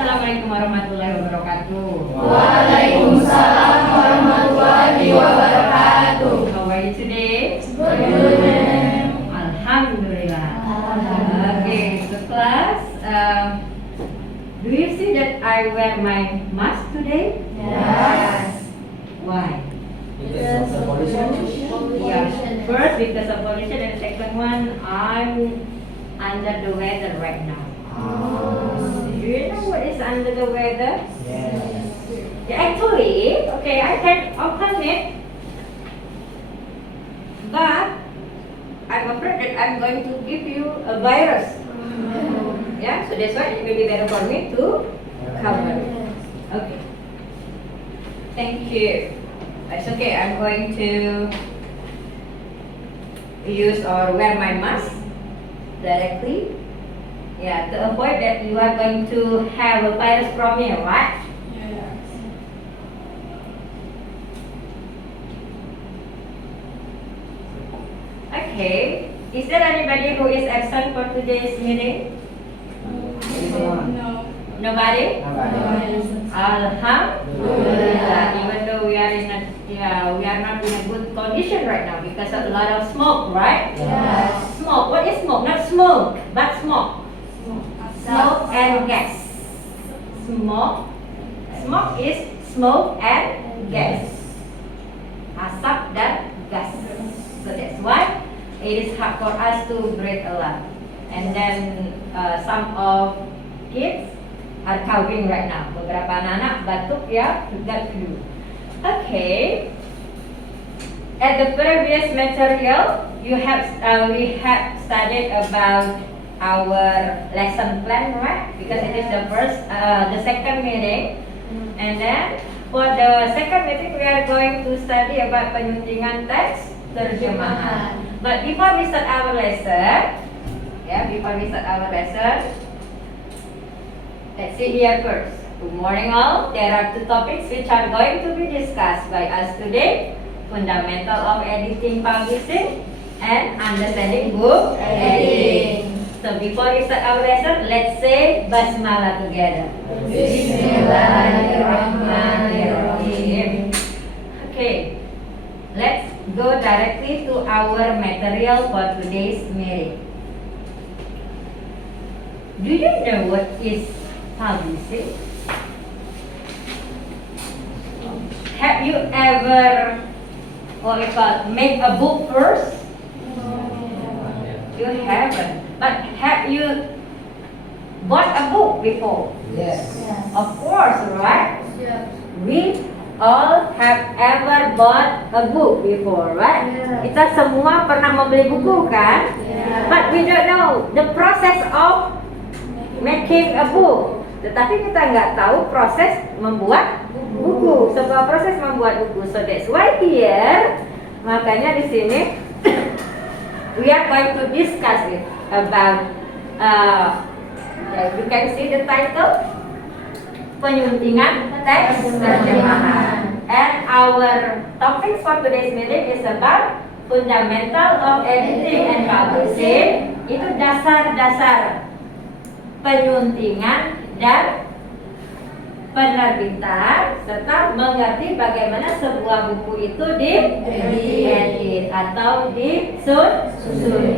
Assalamualaikum warahmatullahi wabarakatuh. Waalaikumsalam warahmatullahi wabarakatuh. How are you today? Good. Alhamdulillah. Okay, so class, do you see that I wear my mask today? Yes. Why? Because of pollution. Yeah, first because of pollution, and second one, I'm under the weather right now. Do you know what is under the weather? Yes. Yeah, actually, okay, I can open it, but I'm afraid that I'm going to give you a virus. Yeah, so that's why it will be better for me to cover it. Okay. Thank you. It's okay, I'm going to use or wear my mask directly. Yeah, to avoid that you are going to have a virus from me, right? Okay. Is there anybody who is absent for today's meeting? No. Nobody? Alhamdulillah. Even though we are we are not in a good condition right now because of a lot of smoke, right? Yes. Smoke. What is smoke? Not smoke, but smoke. Smoke and gas. Smoke. Smoke is smoke and gas. Asap dan gas. So that's why it is hard for us to breathe a lot. And then some of kids are coughing right now. Beberapa anak-anak batuk ya, got flu. Okay. At the previous material, we have studied about our lesson plan, right? Because it is the second meeting, and then for the second meeting we are going to study about penyuntingan teks terjemahan. But before we start our lesson, let's see here first. Good morning all. There are two topics which are going to be discussed by us today: fundamental of editing publishing and understanding book editing. So before we start our lesson, let's say basmalah together. Bismillahirrahmanirrahim. Okay, let's go directly to our material for today's meeting. Do you know what is publishing? Have you ever make a book first? You haven't. But have you bought a book before? Yes. Of course, right? Yes. We all have ever bought a book before, right? Yeah. Kita semua pernah membeli buku kan? Yeah. But we don't know the process of making a book. Tetapi kita nggak tahu proses membuat buku, sebuah proses membuat buku. So that's why here, makanya di sini we are going to discuss it about you can see the title, penyuntingan teks terjemahan. And our topics for today's meeting is about fundamental of editing and publishing. Itu dasar-dasar penyuntingan dan penerbitan serta mengerti bagaimana sebuah buku itu diedit atau disusun.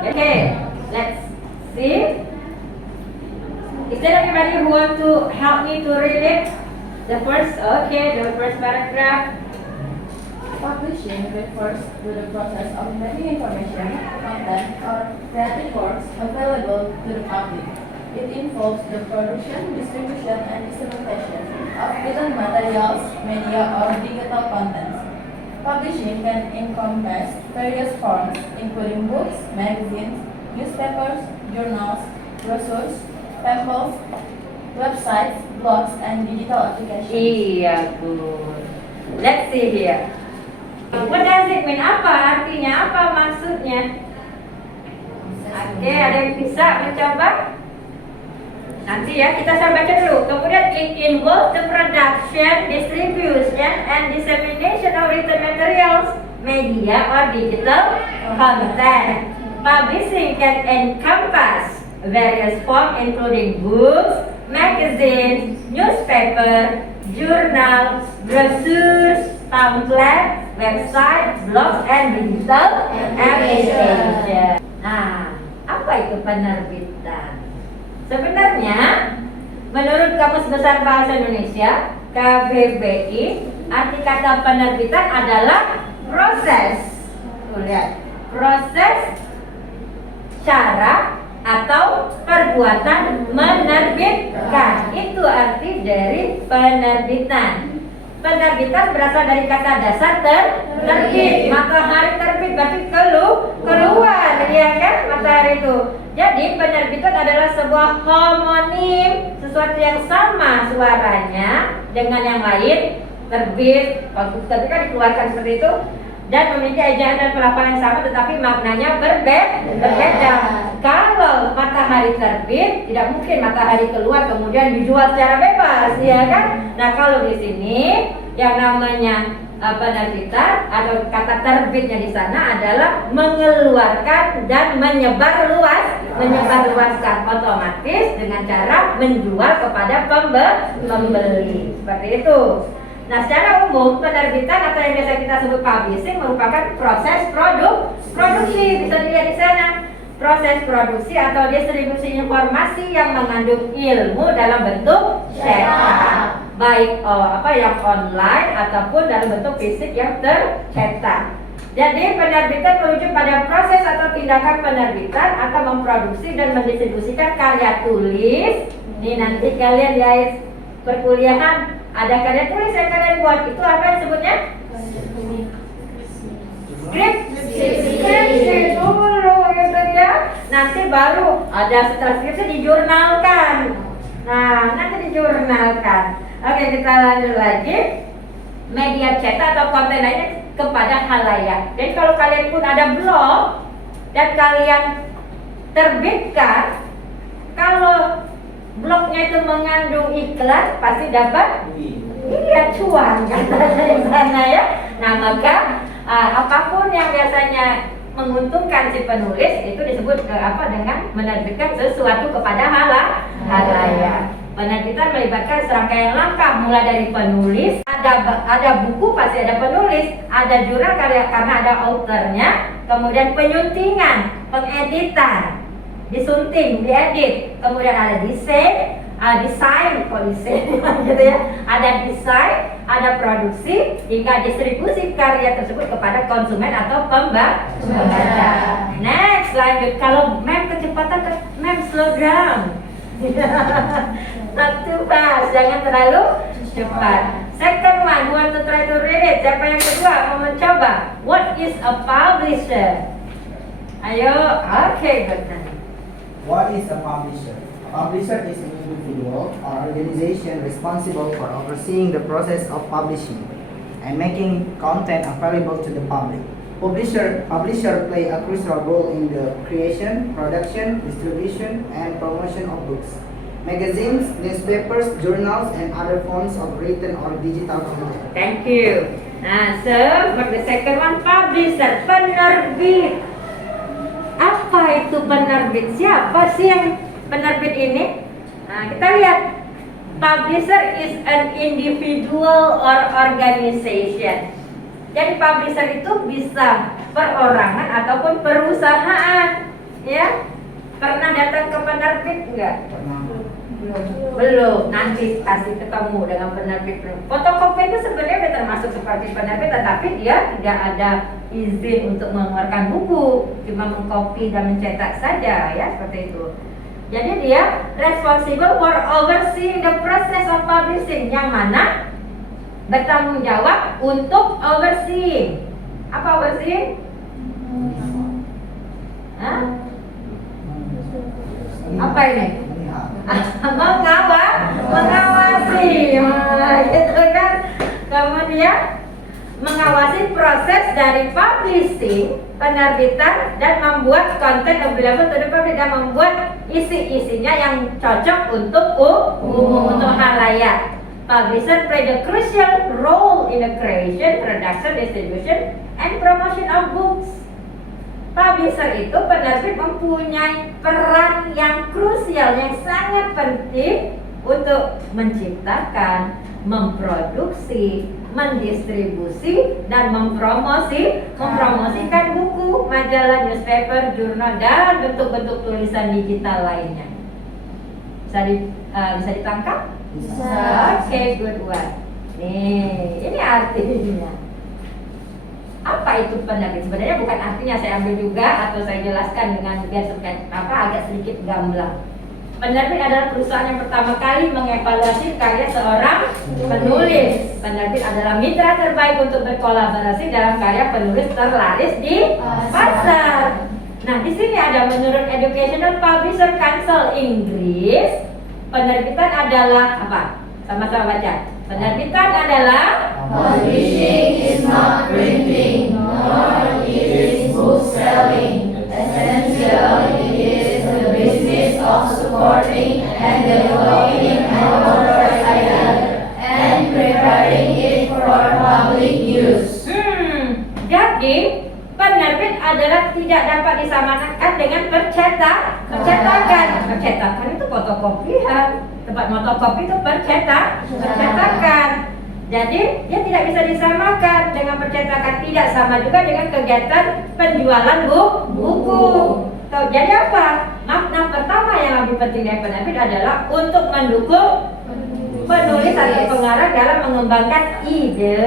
Okay, let's see. Is there anybody who want to help me to read it? The first paragraph. Publishing refers to the process of making information, content, or creative works available to the public. It involves the production, distribution, and dissemination of written materials, media, or digital contents. Publishing can encompass various forms, including books, magazines, newspapers, journals, brochures, pamphlets, websites, blogs, and digital applications. Iya, good. Let's see here. What does it mean? Apa artinya? Apa maksudnya? Oke, ada yang bisa mencoba? Nanti ya, kita saya baca dulu. Kemudian it involves the production, distribution, and dissemination of written materials, media, or digital content. Publishing can encompass various forms including books, magazines, newspaper, journal, brochures, pamphlet, website, blog, and digital application. Nah, apa itu penerbitan? Sebenarnya, menurut Kamus Besar Bahasa Indonesia (KBBI), arti kata penerbitan adalah proses. Tuh, lihat, proses, cara, atau perbuatan menerbitkan. Itu arti dari penerbitan. Penerbitan berasal dari kata dasar terbit. Matahari terbit berarti keluar, ya kan, matahari itu. Jadi penerbitan adalah sebuah homonim, sesuatu yang sama suaranya dengan yang lain, terbit, ketika dikeluarkan seperti itu, dan memiliki ejaan dan pelafalan yang sama tetapi maknanya berbeda. Kalau matahari terbit, tidak mungkin matahari keluar kemudian dijual secara bebas, ya kan? Nah, kalau di sini yang namanya penerbitan atau kata terbitnya di sana adalah mengeluarkan dan menyebarluaskan otomatis dengan cara menjual kepada pembeli. Seperti itu. Nah, secara umum penerbitan atau yang biasa kita sebut publishing merupakan proses produksi. Bisa dilihat di sana. Proses produksi atau distribusi informasi yang mengandung ilmu dalam bentuk cetak, baik yang online ataupun dalam bentuk fisik yang tercetak. Jadi penerbitan merujuk pada proses atau tindakan penerbitan atau memproduksi dan mendistribusikan karya tulis. Ini nanti kalian di akhir perkuliahan ada karya tulis yang kalian buat, itu apa yang sebutnya? Skripsi dulu gitu ya. Nanti baru ada setelah skripsi dijurnalkan. Nah, nanti dijurnalkan. Oke, kita lanjut lagi. Media cetak atau konten lainnya kepada khalayak. Jadi kalau kalian pun ada blog dan kalian terbitkan, kalau blognya itu mengandung iklan, pasti dapat cuan katanya di sana ya. Nah, maka apapun yang biasanya menguntungkan si penulis itu disebut dengan menerbitkan sesuatu kepada khalayak. Penerbitan melibatkan serangkaian langkah mulai dari penulis, ada buku pasti ada penulis, ada jurnal karena ada authornya, kemudian penyuntingan, pengeditan, disunting, diedit, kemudian ada desain gitu ya, ada desain, ada produksi, hingga distribusi karya tersebut kepada konsumen atau pembaca. Next, lanjut. Kalau mem kecepatan, mem slow down. Not too fast, jangan terlalu cepat. Second one, you want to try to read it? Siapa yang kedua mau mencoba? What is a publisher? Ayo, okay, good. What is a publisher? A publisher is an individual or organization responsible for overseeing the process of publishing and making content available to the public. Publisher play a crucial role in the creation, production, distribution, and promotion of books, magazines, newspapers, journals, and other forms of written or digital content. Thank you. Nah, so for the second one, publisher, penerbit. Apa itu penerbit? Siapa sih yang penerbit ini? Nah, kita lihat. Publisher is an individual or organization. Jadi publisher itu bisa perorangan ataupun perusahaan, ya. Pernah datang ke penerbit enggak? Belum. Nanti pasti ketemu dengan penerbit. Fotokopi itu sebenarnya sudah termasuk seperti penerbit, tetapi dia tidak ada izin untuk mengeluarkan buku, cuma mengkopi dan mencetak saja, ya, seperti itu. Jadi dia responsible for overseeing the process of publishing, yang mana bertanggung jawab untuk overseeing. Apa overseeing? Hah? Apa ini? Mengawasi, gitu kan? Kemudian mengawasi proses dari publishing, penerbitan, dan membuat konten available to the public, dan membuat isi-isinya yang cocok untuk umum, untuk khalayak. Publisher play the crucial role in the creation, production, distribution, and promotion of books. Publisher itu, penerbit, mempunyai peran yang krusial, yang sangat penting untuk menciptakan, memproduksi, mendistribusi, dan mempromosikan buku, majalah, newspaper, jurnal, dan bentuk-bentuk tulisan digital lainnya. Bisa ditangkap? Bisa. Oke, good one. Nih, ini artinya. Apa itu penerbit? Sebenarnya bukan artinya, saya ambil juga atau saya jelaskan dengan biar agak sedikit gamblang. Penerbit adalah perusahaan yang pertama kali mengevaluasi karya seorang penulis. Penerbit adalah mitra terbaik untuk berkolaborasi dalam karya penulis terlaris di pasar. Nah, di sini ada menurut Educational Publisher Council Inggris, penerbitan adalah apa? Sama-sama baca. Penerbitan adalah Publishing is not printing, nor is book selling. Essentially, it is the business of supporting and developing an author's idea and preparing it for public use. Jadi penerbit adalah tidak dapat disamakan dengan percetakan. Percetakan itu fotokopian, tempat fotokopi itu percetakan. Jadi dia tidak bisa disamakan dengan percetakan, tidak sama juga dengan kegiatan penjualan buku. Jadi apa? Makna pertama yang lebih penting dari penerbit adalah untuk mendukung penulis atau pengarang dalam mengembangkan ide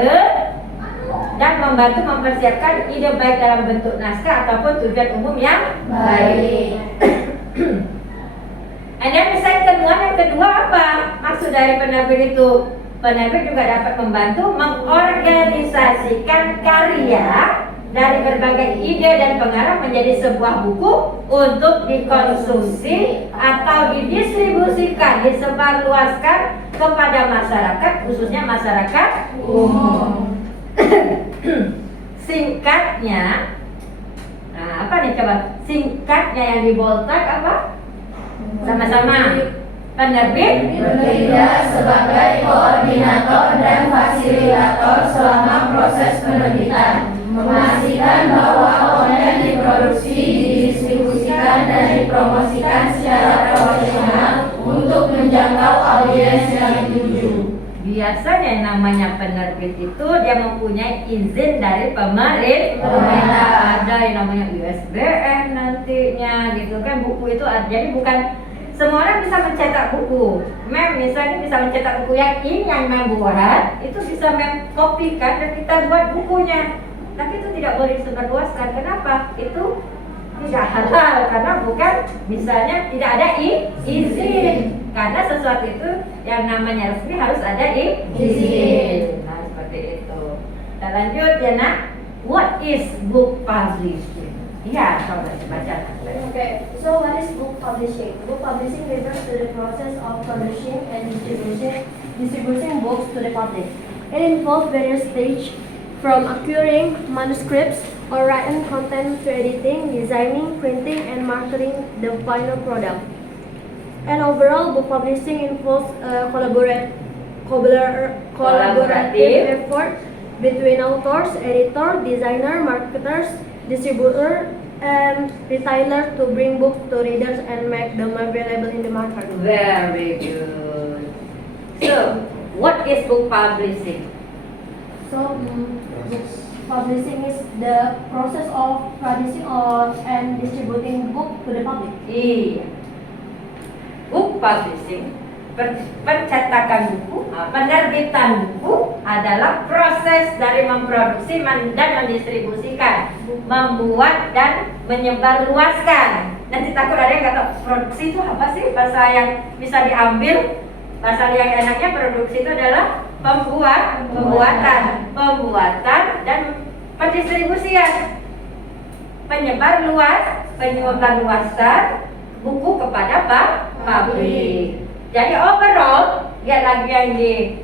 dan membantu mempersiapkan ide baik dalam bentuk naskah ataupun tujuan umum yang baik. And then yang kedua apa? Maksud dari penerbit itu, penerbit juga dapat membantu mengorganisasikan karya dari berbagai ide dan pengarang menjadi sebuah buku untuk dikonsumsi atau didistribusikan, disebarluaskan kepada masyarakat, khususnya masyarakat umum. Singkatnya, nah apa nih coba? Singkatnya yang di bold type apa? Sama-sama. Penerbit Bekerja sebagai koordinator dan fasilitator selama proses penerbitan, memastikan bahwa konten diproduksi, didistribusikan, dan dipromosikan secara profesional untuk menjangkau audiens yang dituju. biasanya yang namanya penerbit itu dia mempunyai izin dari pemerintah. Ada yang namanya USBN nantinya gitu kan, buku itu ada. Jadi bukan semua orang bisa mencetak buku. Mem misalnya bisa mencetak buku yang ini yang Mem buat, itu bisa Mem kopikan dan kita buat bukunya. Tapi itu tidak boleh disebarluaskan. Kenapa? Itu tidak halal karena bukan, misalnya tidak ada izin. Karena sesuatu itu yang namanya resmi harus ada izin. Nah seperti itu. Kita lanjut ya nak. What is book publishing? Iya, coba baca. Okay, so what is book publishing? Book publishing refers to the process of publishing and distributing books to the public. It involves various stages from acquiring manuscripts or written content to editing, designing, printing, and marketing the final product. And overall, book publishing involves a collaborative effort between authors, editor, designer, marketers, distributor, and retailer to bring books to readers and make them available in the market. Very good. So, what is book publishing? So, book publishing is the process of producing or and distributing book to the public. Iya. Book publishing, pencetakan buku, penerbitan buku adalah proses dari memproduksi dan mendistribusikan, membuat dan menyebarluaskan. Nanti takut ada yang kata produksi itu apa sih? Bahasa yang bisa diambil, bahasa yang enaknya produksi itu adalah pembuatan dan pendistribusian, penyebarluasan buku kepada publik. Jadi overall, lihat lagi yang di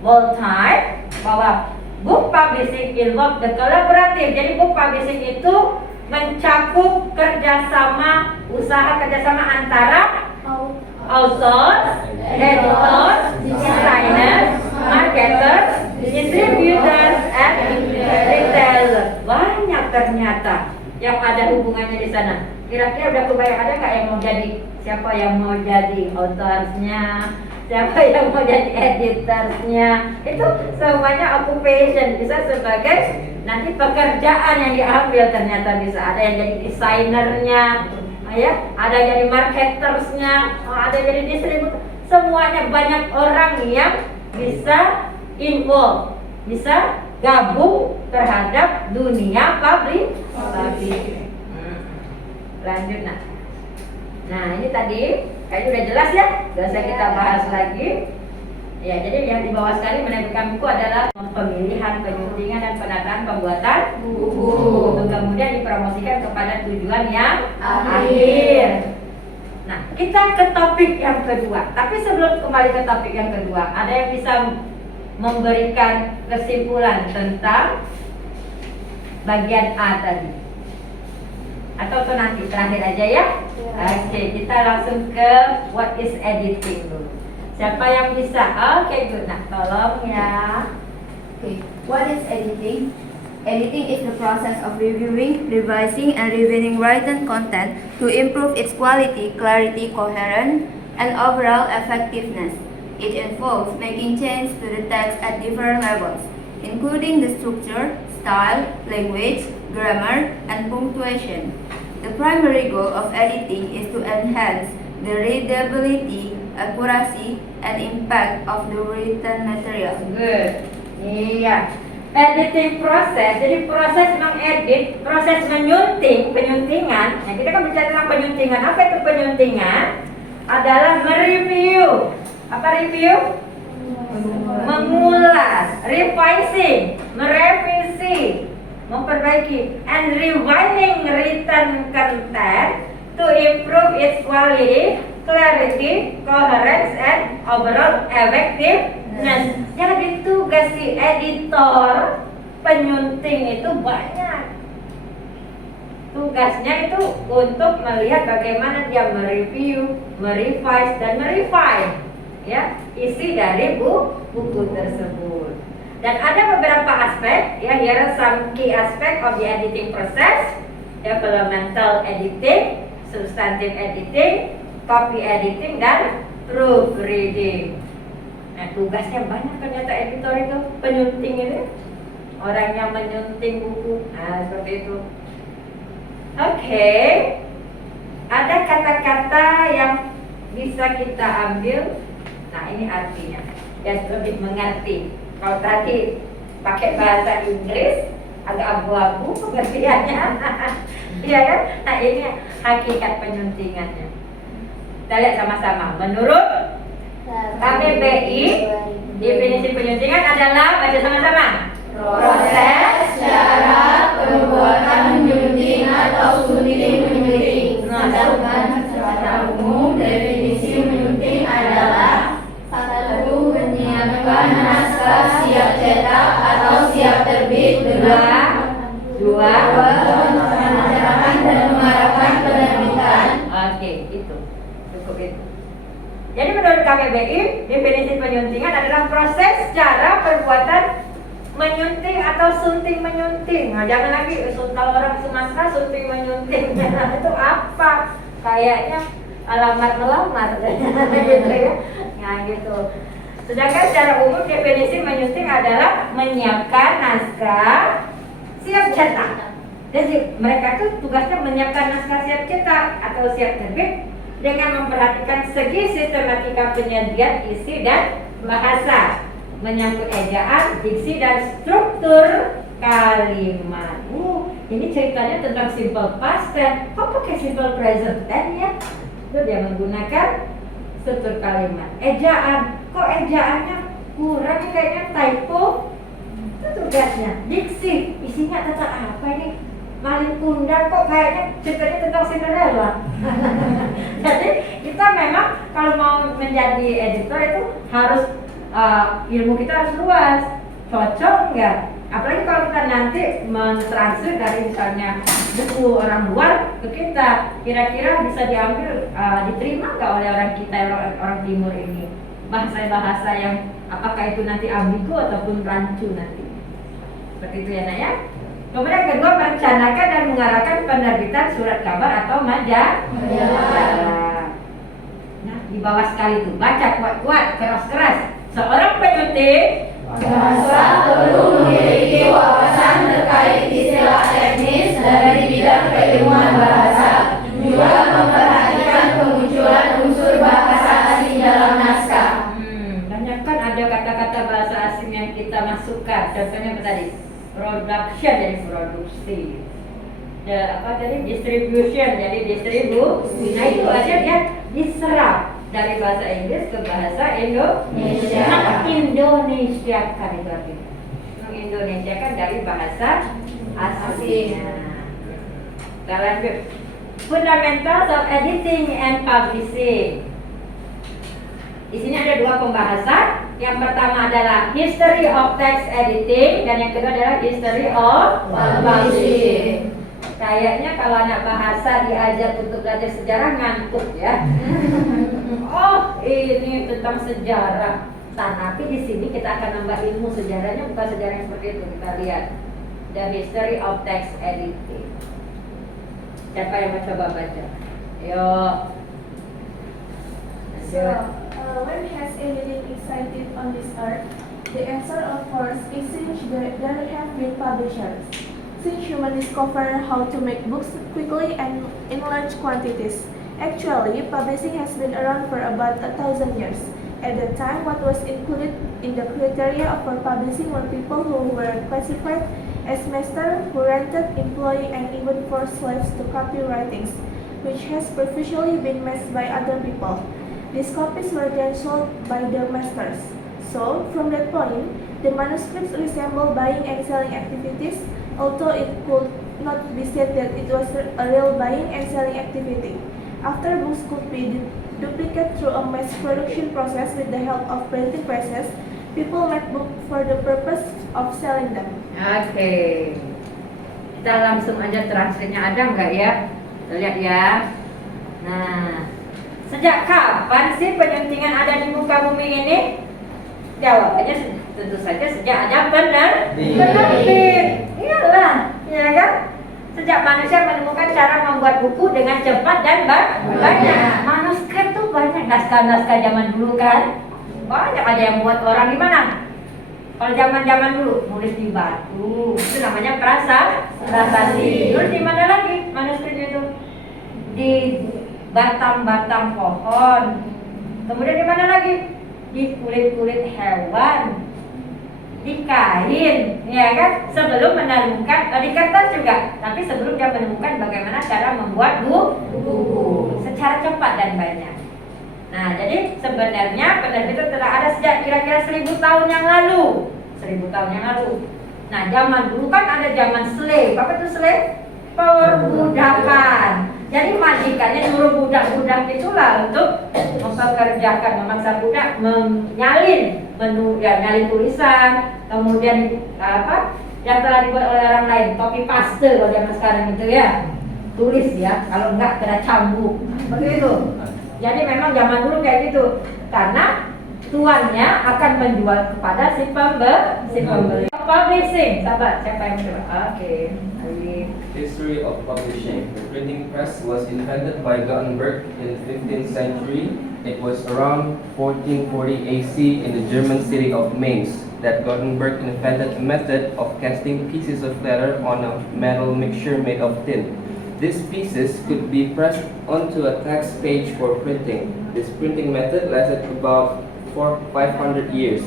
bold type bahwa book publishing involve the collaborative. Jadi book publishing itu mencakup usaha kerjasama antara authors, editors, designers, marketers, distributors, and retailers. Banyak ternyata yang ada hubungannya di sana. Kira-kira udah kebayang ada nggak yang mau jadi, siapa yang mau jadi authornya, Siapa yang mau jadi editornya? Itu semuanya occupation, bisa sebagai nanti pekerjaan yang diambil. Ternyata bisa ada yang jadi desainernya, ya, ada yang jadi marketersnya, ada yang jadi distributor. Semuanya banyak orang yang bisa involve, bisa gabung terhadap dunia publishing. Lanjut nah. Nah ini tadi kayaknya udah jelas ya, gak usah kita bahas lagi. Ya jadi yang di bawah sekali menerbitkan buku adalah pemilihan, penyuntingan dan penataan pembuatan buku. Untuk kemudian dipromosikan kepada tujuan yang akhir. Nah kita ke topik yang kedua. Tapi sebelum kembali ke topik yang kedua, ada yang bisa memberikan kesimpulan tentang bagian A tadi? Atau nanti terakhir aja ya? Oke, kita langsung ke what is editing dulu. Siapa yang bisa? Oke, good. Nah, tolong ya. Okay, what is editing? Editing is the process of reviewing, revising, and reviewing written content to improve its quality, clarity, coherence, and overall effectiveness. It involves making changes to the text at different levels, including the structure, style, language, grammar, and punctuation. The primary goal of editing is to enhance the readability, accuracy, and impact of the written material. Good. Iya. Editing proses. Jadi proses mengedit, proses penyuntingan. Nah, kita kan bicara tentang penyuntingan. Apa itu penyuntingan? Adalah mereview. Apa review? Mengulas, revising, merevisi, memperbaiki, and revising written content to improve its quality, clarity, coherence, and overall effectiveness. Jadi tugas si editor penyunting itu banyak. Tugasnya itu untuk melihat bagaimana dia mereview, merevise, dan merefine ya isi dari buku tersebut. Dan ada beberapa aspek ya, here are some key aspect of the editing process. Developmental editing, substantive editing, copy editing, dan proofreading. Nah, tugasnya banyak ternyata editor itu, penyunting ini, orang yang menyunting buku. Nah, seperti itu. Oke. Ada kata-kata yang bisa kita ambil. Nah, ini artinya yang lebih mengerti. Kalau tadi pakai bahasa Inggris agak abu-abu pengertiannya. Iya kan? Nah, ini hakikat penyuntingannya. Kita lihat sama-sama. Menurut KBBI, definisi penyuntingan adalah, baca sama-sama. Proses, cara, perbuatan menyunting atau sunting menyunting. Sedangkan secara umum definisi menyunting adalah: 1. Menyiapkan naskah siap cetak atau siap terbit. 2. Merencanakan dan mengarahkan penerbitan. Oke, itu cukup itu. Jadi menurut KBBI, definisi penyuntingan adalah proses, cara, perbuatan menyunting atau sunting menyunting. Nah, jangan lagi kalau orang Sumatera sunting menyunting. Itu apa? Kayaknya alamat melamar gitu ya. Nah, gitu. Sedangkan secara umum definisi menyunting adalah menyiapkan naskah siap cetak. Jadi mereka tuh tugasnya menyiapkan naskah siap cetak atau siap terbit dengan memperhatikan segi sistematika penyajian isi dan bahasa, menyangkut ejaan, diksi, dan struktur kalimat. Ini ceritanya tentang simple past tense. Kok pakai simple present tense ya? Itu dia menggunakan struktur kalimat. Ejaan, kok ejaannya kurang, kayaknya typo. Itu tugasnya. Diksi, isinya tentang apa ini? Malin Kundang, kok kayaknya ceritanya tentang Cinderella. Jadi kita memang kalau mau menjadi editor itu harus ilmu kita harus luas, cocok nggak? Apalagi kalau kita nanti mentranslate dari misalnya buku orang luar ke kita, kira-kira bisa diambil, diterima nggak oleh orang kita, orang timur ini? Bahasa-bahasa yang apakah itu nanti ambigu ataupun rancu nanti? Seperti itu ya Nak ya. Kemudian kedua, merencanakan dan mengarahkan penerbitan surat kabar atau majalah. Nah, di bawah sekali itu. Baca kuat-kuat, keras-keras. Seorang penulis Bahasa perlu memiliki wawasan terkait istilah teknis dari bidang keilmuan bahasa, juga memperhatikan kemunculan unsur bahasa asing dalam naskah. Banyak kan ada kata-kata bahasa asing yang kita masukkan. Contohnya apa tadi? Production jadi produksi. Ya, apa tadi? Distribution jadi distribusi. Nah itu aja dia diserap dari bahasa Inggris ke bahasa Indonesia. Nah, Indonesia kan itu artinya. Indonesia kan dari bahasa asing. Kita lanjut. Fundamentals of editing and publishing. Di sini ada dua pembahasan. Yang pertama adalah history of text editing dan yang kedua adalah history of publishing. Kayaknya kalau anak bahasa diajak untuk belajar sejarah ngantuk ya. Oh, ini tentang sejarah. Tapi di sini kita akan nambah ilmu sejarahnya, bukan sejarah yang seperti itu. Kita lihat the history of text editing. Siapa yang mau coba baca? Yo. So, when has anything excited on this earth? The answer, of course, is since there have been publishers. Since humans discovered how to make books quickly and in large quantities. Actually, publishing has been around for about 1,000 years. At that time, what was included in the criteria for publishing were people who were classified as master, who rented, employee, and even forced slaves to copy writings, which has previously been messed by other people. These copies were then sold by the masters. So, from that point, the manuscripts resemble buying and selling activities, although it could not be said that it was a real buying and selling activity. After books could be duplicated through a mass production process with the help of printing presses, people made books for the purpose of selling them. Oke. Kita langsung aja translate-nya ada nggak ya? Kita lihat ya. Nah, sejak kapan sih penyuntingan ada di muka bumi ini? Jawabannya tentu saja sejak ada penerbit. Iyalah, ya kan? Sejak manusia menemukan cara membuat buku dengan cepat dan banyak. Manuskrip tuh banyak, naskah-naskah zaman dulu kan. Banyak ada yang buat orang di mana? Kalau zaman dulu nulis di batu, itu namanya prasasti. Terus di mana lagi manuskripnya itu? Di batang-batang pohon. Kemudian di mana lagi? Di kulit-kulit hewan, di kain, ya kan? Sebelum menemukan di kertas juga, tapi sebelum dia menemukan bagaimana cara membuat buku secara cepat dan banyak. Nah, jadi sebenarnya penerbit itu telah ada sejak kira-kira 1.000 tahun yang lalu. 1.000 tahun yang lalu. Nah, zaman dulu kan ada zaman slave. Apa itu slave? Perbudakan. Jadi majikannya nyuruh budak-budak itulah untuk mempekerjakan, memaksa budak menyalin, nyalin tulisan, kemudian apa yang telah dibuat oleh orang lain, copy paste kalau zaman sekarang itu ya, tulis ya, kalau enggak kena cambuk, seperti itu. Jadi memang zaman dulu kayak gitu, karena tuannya akan menjual kepada si pembeli. Publishing, sahabat, siapa yang mencoba? Oke. History of publishing. The printing press was invented by Gutenberg in the 15th century. It was around 1440 AC in the German city of Mainz that Gutenberg invented a method of casting pieces of leather on a metal mixture made of tin. These pieces could be pressed onto a text page for printing. This printing method lasted about 500 years.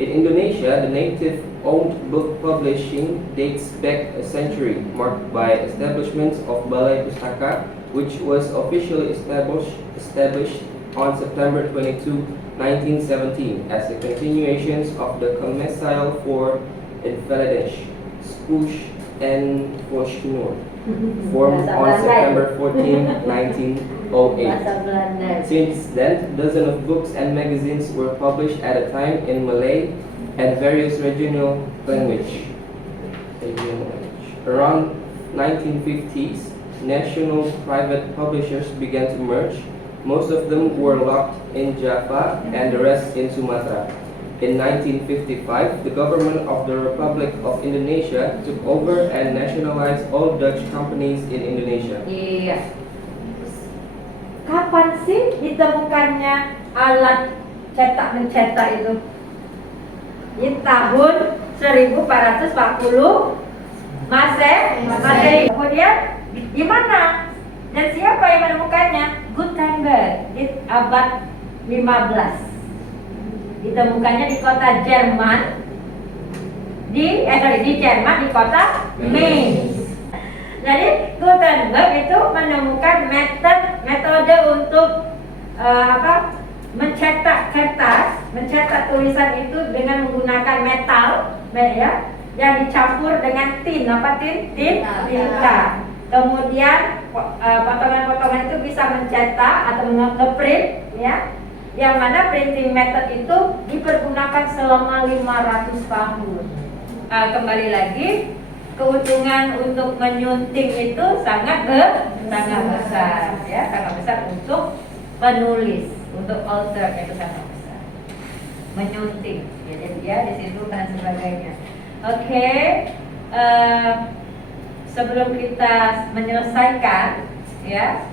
In Indonesia, the native-owned book publishing dates back a century, marked by establishment of Balai Pustaka, which was officially established on September 22, 1917, as a continuation of the Commercial for Invalidage, Spoosh and Foshnur, formed on September 14, 1908. Since then, dozens of books and magazines were published at a time in Malay and various regional language. Around 1950s, national private publishers began to merge. Most of them were locked in Java and the rest in Sumatra. In 1955, the government of the Republic of Indonesia took over and nationalized all Dutch companies in Indonesia. Iya. Kapan sih ditemukannya alat cetak mencetak itu? Di tahun 1440 Masehi. Kemudian di mana dan siapa yang menemukannya? Gutenberg di abad 15. Ditemukannya di kota Jerman di Jerman di kota Mainz. Jadi Gutenberg itu menemukan metode untuk mencetak kertas, mencetak tulisan itu dengan menggunakan metal, ya, yang dicampur dengan tinta. Kemudian potongan-potongan itu bisa mencetak atau ngeprint, ya. Yang mana printing method itu dipergunakan selama 500 tahun. Kembali lagi, keuntungan untuk menyunting itu sangat besar, ya, sangat besar untuk penulis, untuk author itu sangat besar. Menyunting, ya, jadi dia di situ dan sebagainya. Oke, sebelum kita menyelesaikan, ya,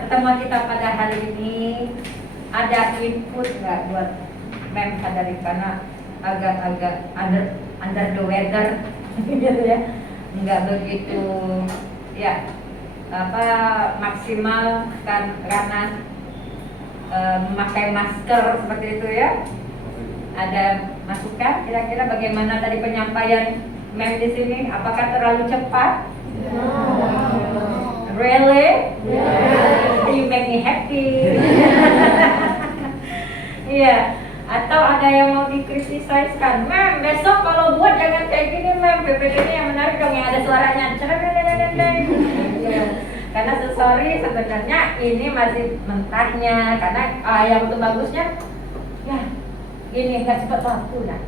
pertemuan kita pada hari ini, ada input nggak buat Mem Hadari, karena agak under the weather gitu ya, nggak begitu ya maksimal kan karena memakai masker seperti itu ya. Ada masukan kira-kira bagaimana tadi penyampaian Mem di sini? Apakah terlalu cepat? Really? You make me happy. Iya. Atau ada yang mau dikritiskan, Mem, besok kalau buat jangan kayak gini, Mem, PPT-nya yang menarik dong, yang ada suaranya. Karena sorry, sebenarnya ini masih mentahnya, karena yang untuk bagusnya, ya ini nggak cepat waktu lah.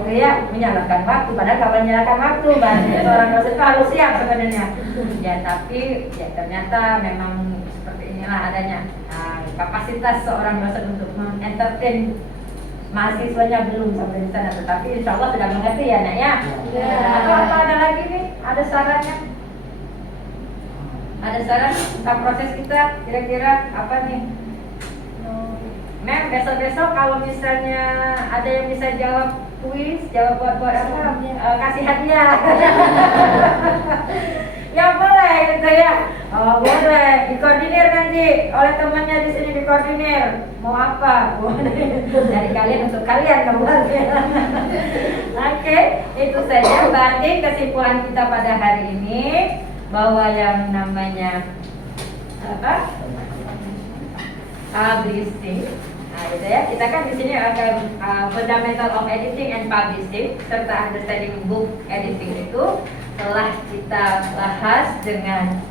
Itu ya menyalahkan waktu, padahal kalau menyalahkan waktu, seorang dosen itu harus siap sebenarnya. Ya tapi ya ternyata memang seperti inilah adanya. Kapasitas seorang dosen untuk entertain mahasiswanya belum sampai di sana, tetapi insya Allah sudah mengerti ya, Nak ya. Atau apa ada lagi nih? Ada sarannya? Ada saran tentang proses kita? Kira-kira apa nih? Mem, besok-besok kalau misalnya ada yang bisa jawab kuis, jawab buat apa? Kasih hadiah. Ya boleh gitu ya. Oh boleh, dikoordinir nanti oleh temannya di sini, dikoordinir. Mau apa? Dari kalian untuk kalian kembali. Oke, itu saja berarti kesimpulan kita pada hari ini, bahwa yang namanya apa? Publishing. Nah, gitu ya. Kita kan di sini akan fundamental of editing and publishing serta understanding book editing itu telah kita bahas dengan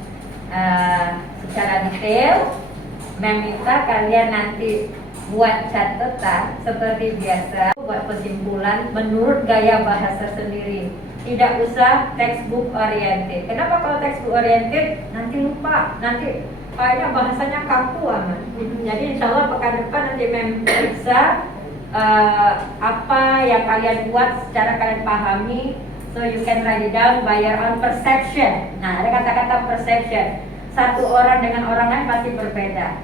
secara detail. Meminta kalian nanti buat catatan seperti biasa, buat kesimpulan menurut gaya bahasa sendiri. Tidak usah textbook oriented. Kenapa kalau textbook oriented nanti lupa, nanti kayaknya bahasanya kaku amat. Jadi insya Allah pekan depan nanti periksa apa yang kalian buat secara kalian pahami, so you can write it down by your own perception. Nah, ada kata-kata perception. Satu orang dengan orang lain pasti berbeda.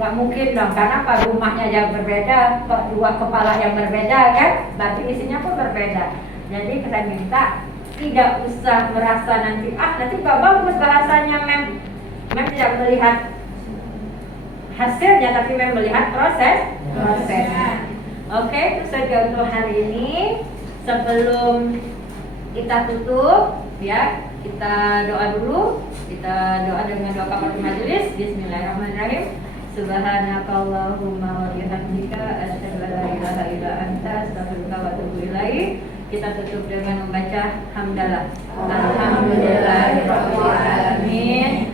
Gak mungkin dong, karena apa, rumahnya yang berbeda, dua kepala yang berbeda kan, berarti isinya pun berbeda. Jadi saya minta tidak usah merasa nanti gak bagus bahasanya, Mem tidak melihat hasilnya, tapi Mem melihat prosesnya. Oke, itu saja untuk hari ini. Sebelum kita tutup, ya kita doa dulu. Kita doa dengan doa kafaratul majelis. Bismillahirrahmanirrahim. Subhanakallahumma wa bihamdika asyhadu an la ilaha illa anta astaghfiruka wa atubu ilaik. Kita tutup dengan membaca hamdalah. Alhamdulillahirabbil alamin.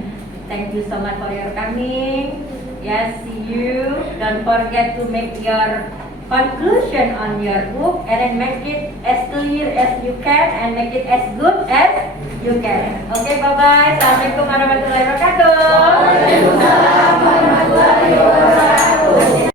Thank you so much for your coming. Yes, see you. Don't forget to make your conclusion on your book and then make it as clear as you can and make it as good as you can. Okay, bye-bye. Assalamualaikum warahmatullahi wabarakatuh.